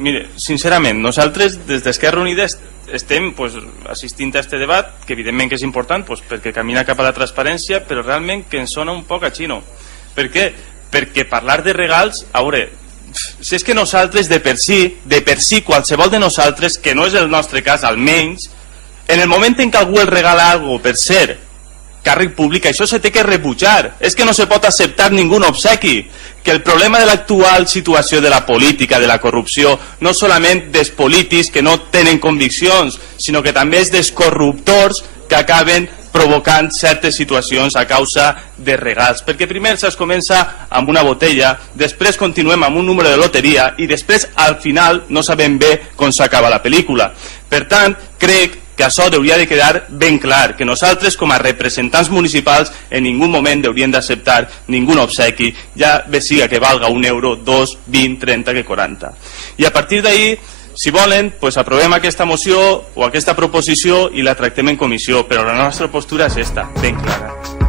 Mire, sincerament, nosaltres des d'Esquerra Unida estem assistint a aquest debat, que evidentment que és important perquè camina cap a la transparència, però realment que ens sona un poc a xino. Per què? Perquè parlar de regals, a veure, si és que nosaltres de per si qualsevol de nosaltres, que no és el nostre cas almenys, en el moment en què algú el regala alguna cosa per ser càrrec públic, això se té que rebutjar. És que no se pot acceptar ningú obsequi. Que el problema de l'actual situació de la política, de la corrupció, no solament dels polítics que no tenen conviccions, sinó que també és dels corruptors que acaben provocant certes situacions a causa de regals. Perquè primer es comença amb una botella, després continuem amb un número de loteria i després al final no sabem bé com s'acaba la pel·lícula. Per tant, crec que això hauria de quedar ben clar, que nosaltres com a representants municipals en ningú moment hauríem d'acceptar ningú obsequi, ja bé siga que valga €1, 2, 20, 30 que 40. I a partir d'ahí, si volen, aprovem aquesta moció o aquesta proposició i la tractem en comissió, però la nostra postura és esta, ben clara.